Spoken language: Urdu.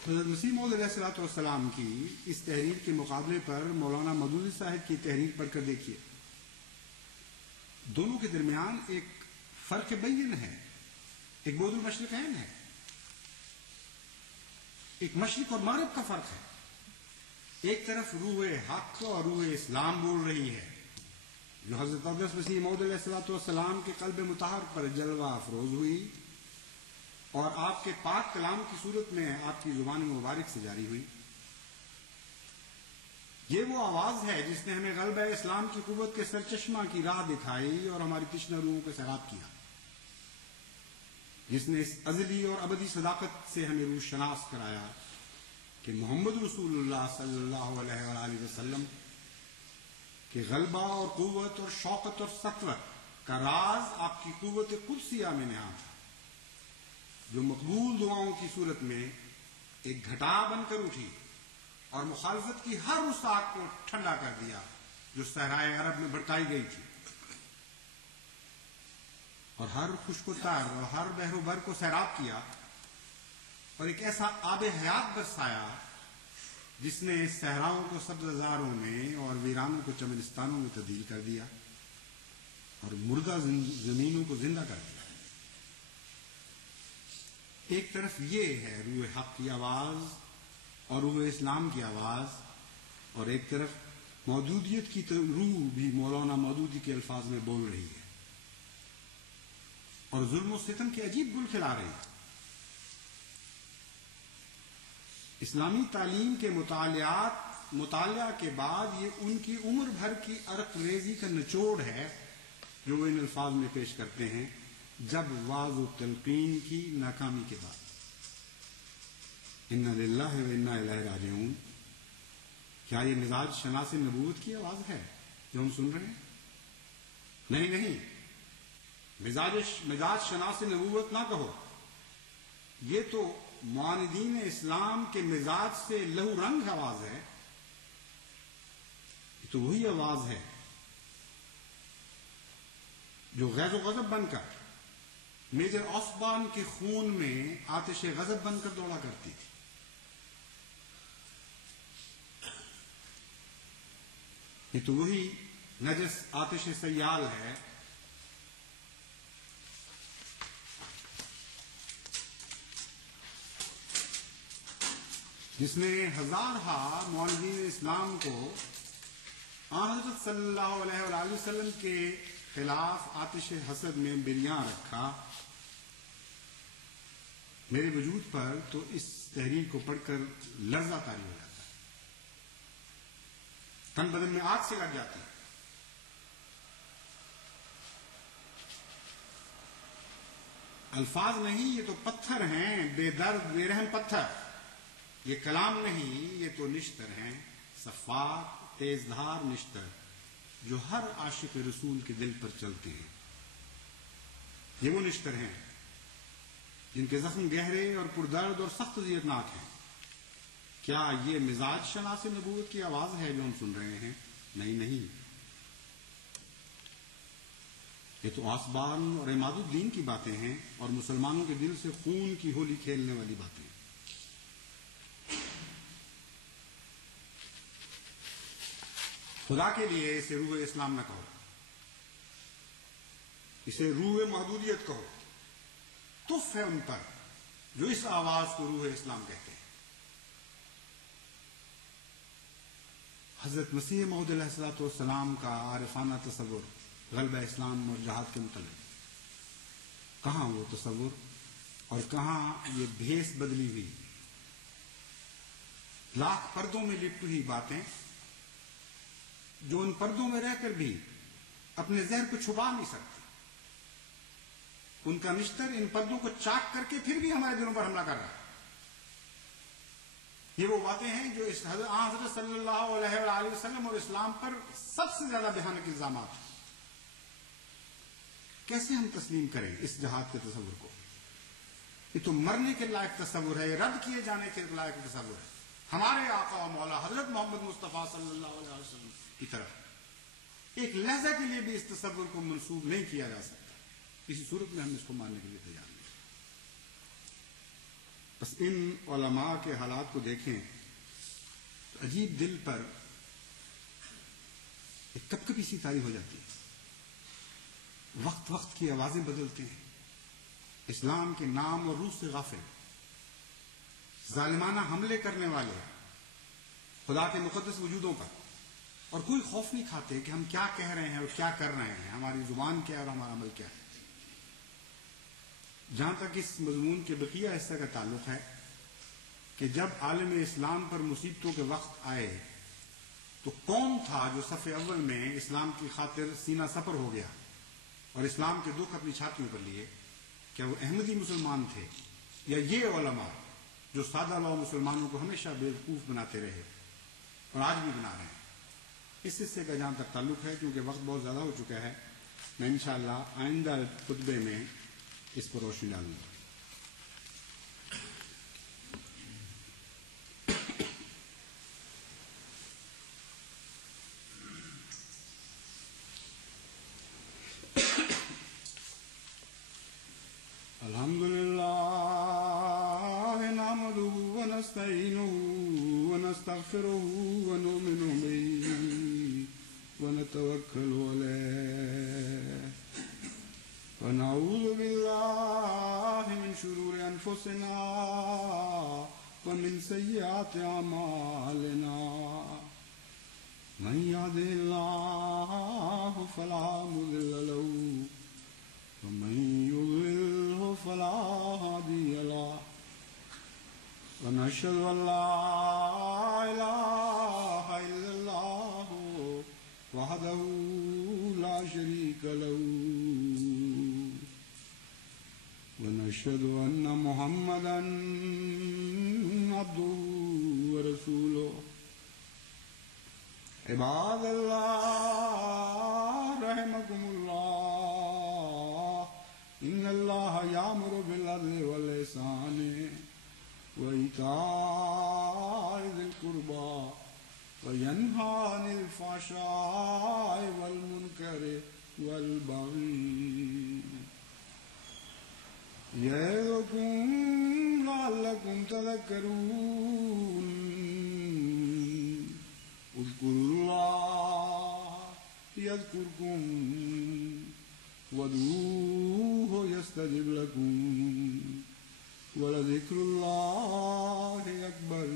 حضرت مسیح موعود علیہ الصلوۃ والسلام کی اس تحریر کے مقابلے پر مولانا مودودی صاحب کی تحریر پڑھ کر دیکھیے، دونوں کے درمیان ایک فرق بین ہے، ایک بعد المشرقین ہے، ایک مشرق اور مغرب کا فرق ہے۔ ایک طرف روح حق اور روح اسلام بول رہی ہے جو حضرت اقدس مسیح موعود علیہ الصلوۃ والسلام کے قلب مطہر پر جلوہ افروز ہوئی اور آپ کے پاک کلام کی صورت میں آپ کی زبان مبارک سے جاری ہوئی۔ یہ وہ آواز ہے جس نے ہمیں غلبہ اسلام کی قوت کے سرچشمہ کی راہ دکھائی اور ہماری تشنہ روحوں کو سیراب کیا، جس نے اس ازلی اور ابدی صداقت سے ہمیں روح شناس کرایا کہ محمد رسول اللہ صلی اللہ علیہ وآلہ وسلم کہ غلبہ اور قوت اور شوقت اور سطوت کا راز آپ کی قوت قدسیہ میں نہاد تھا، جو مقبول دعاؤں کی صورت میں ایک گھٹا بن کر اٹھی اور مخالفت کی ہر اس آگ کو ٹھنڈا کر دیا جو صحرائے عرب میں بھڑکائی گئی تھی، اور ہر خشک و تر اور ہر بحر و بر کو سیراب کیا اور ایک ایسا آب حیات برسایا جس نے صحراؤں کو سبززاروں میں اور ویرانوں کو چمنستانوں میں تبدیل کر دیا اور مردہ زمینوں کو زندہ کر دیا۔ ایک طرف یہ ہے روح حق کی آواز اور روح اسلام کی آواز، اور ایک طرف موجودیت کی روح بھی مولانا مودودی کے الفاظ میں بول رہی ہے اور ظلم و ستم کے عجیب گل کھلا رہی ہے۔ اسلامی تعلیم کے مطالعہ کے بعد یہ ان کی عمر بھر کی عرق ریزی کا نچوڑ ہے جو وہ ان الفاظ میں پیش کرتے ہیں جب واعظ و تلقین کی ناکامی کے بعد، انا للہ و انا الیہ راجعون۔ کیا یہ مزاج شناس نبوت کی آواز ہے جو ہم سن رہے ہیں؟ نہیں، مزاج شناس نبوت نہ کہو، یہ تو معاندین اسلام کے مزاج سے لہو رنگ آواز ہے۔ یہ تو وہی آواز ہے جو غیظ و غضب بن کر میجر آسبان کے خون میں آتش غضب بن کر دوڑا کرتی تھی۔ یہ تو وہی نجس آتش سیال ہے جس نے ہزارہا معاندین اسلام کو حضرت صلی اللہ علیہ وآلہ وسلم کے خلاف آتش حسد میں بریاں رکھا۔ میرے وجود پر تو اس تحریر کو پڑھ کر لرزہ طاری ہو جاتا ہے، تن بدن میں آگ سے لگ جاتی ہے۔ الفاظ نہیں، یہ تو پتھر ہیں، بے درد بے رحم پتھر۔ یہ کلام نہیں، یہ تو نشتر ہیں، صفاق تیز دھار نشتر جو ہر عاشق رسول کے دل پر چلتے ہیں۔ یہ وہ نشتر ہیں جن کے زخم گہرے اور پردرد اور سخت اذیتناک ہیں۔ کیا یہ مزاج شناس نبوت کی آواز ہے جو ہم سن رہے ہیں؟ نہیں، یہ تو آسبان اور عماد الدین کی باتیں ہیں اور مسلمانوں کے دل سے خون کی ہولی کھیلنے والی باتیں۔ خدا کے لیے اسے روح اسلام نہ کہو، اسے روح محدودیت کہو۔ تف ہے ان پر جو اس آواز کو روح اسلام کہتے ہیں۔ حضرت مسیح موعود علیہ الصلوۃ والسلام کا عارفانہ تصور غلبہ اسلام اور جہاد کے متعلق، کہاں وہ تصور اور کہاں یہ بھیس بدلی ہوئی لاکھ پردوں میں لپٹی ہوئی باتیں جو ان پردوں میں رہ کر بھی اپنے زہر کو چھپا نہیں سکتی۔ ان کا نشتر ان پردوں کو چاک کر کے پھر بھی ہمارے دلوں پر حملہ کر رہا ہے۔ یہ وہ باتیں ہیں جو اس حضرت صلی اللہ علیہ وآلہ وسلم اور اسلام پر سب سے زیادہ بھیانک الزامات ہیں۔ کیسے ہم تسلیم کریں اس جہاد کے تصور کو؟ یہ تو مرنے کے لائق تصور ہے، یہ رد کیے جانے کے لائق تصور ہے۔ ہمارے آقا و مولا حضرت محمد مصطفیٰ صلی اللہ علیہ وسلم کی طرف ایک لحظہ کے لیے بھی اس تصور کو منسوب نہیں کیا جا سکتا۔ کسی صورت میں ہم اس کو ماننے کے لیے تیار نہیں۔ بس ان علماء کے حالات کو دیکھیں تو عجیب دل پر ایک کپ کپی سی طاری ہو جاتی ہے. وقت وقت کی آوازیں بدلتے ہیں، اسلام کے نام اور روح سے غافل، ظالمانہ حملے کرنے والے خدا کے مقدس وجودوں پر، اور کوئی خوف نہیں کھاتے کہ ہم کیا کہہ رہے ہیں اور کیا کر رہے ہیں، ہماری زبان کیا ہے اور ہمارا عمل کیا ہے. جہاں تک اس مضمون کے بقیہ حصہ کا تعلق ہے کہ جب عالم اسلام پر مصیبتوں کے وقت آئے تو کون تھا جو صف اول میں اسلام کی خاطر سینہ سپر ہو گیا اور اسلام کے دکھ اپنی چھاتیوں پر لیے؟ کیا وہ احمدی مسلمان تھے یا یہ علماء جو سادہ لو مسلمانوں کو ہمیشہ بیوقوف بناتے رہے اور آج بھی بنا رہے ہیں؟ اس حصے کا جہاں تک تعلق ہے، کیونکہ وقت بہت زیادہ ہو چکا ہے، میں انشاءاللہ آئندہ خطبے میں اس پر روشنی ڈالوں گا. الحمد للہ نحمده ونستعینه ونستغفره ونؤمن به ونتوکل علیہ ونعوذ باللہ من شرور انفسنا ومن سیئات اعمالنا من يهده الله فلا مضل له ومن يضلله فلا هادي له ونشهد أن لا إله إلا الله وحده لا شريك له ونشهد أن محمدا عبده ورسوله. عباد الله رحمكم الله، إن الله يأمر بالعدل والإحسان وإيتاء ذي القربى وينهى عن الفحشاء والمنكر والبغي يعظكم لعلكم تذكرون. اذكروا الله يذكركم وادعوه يستجب لكم ولذكر الله أكبر.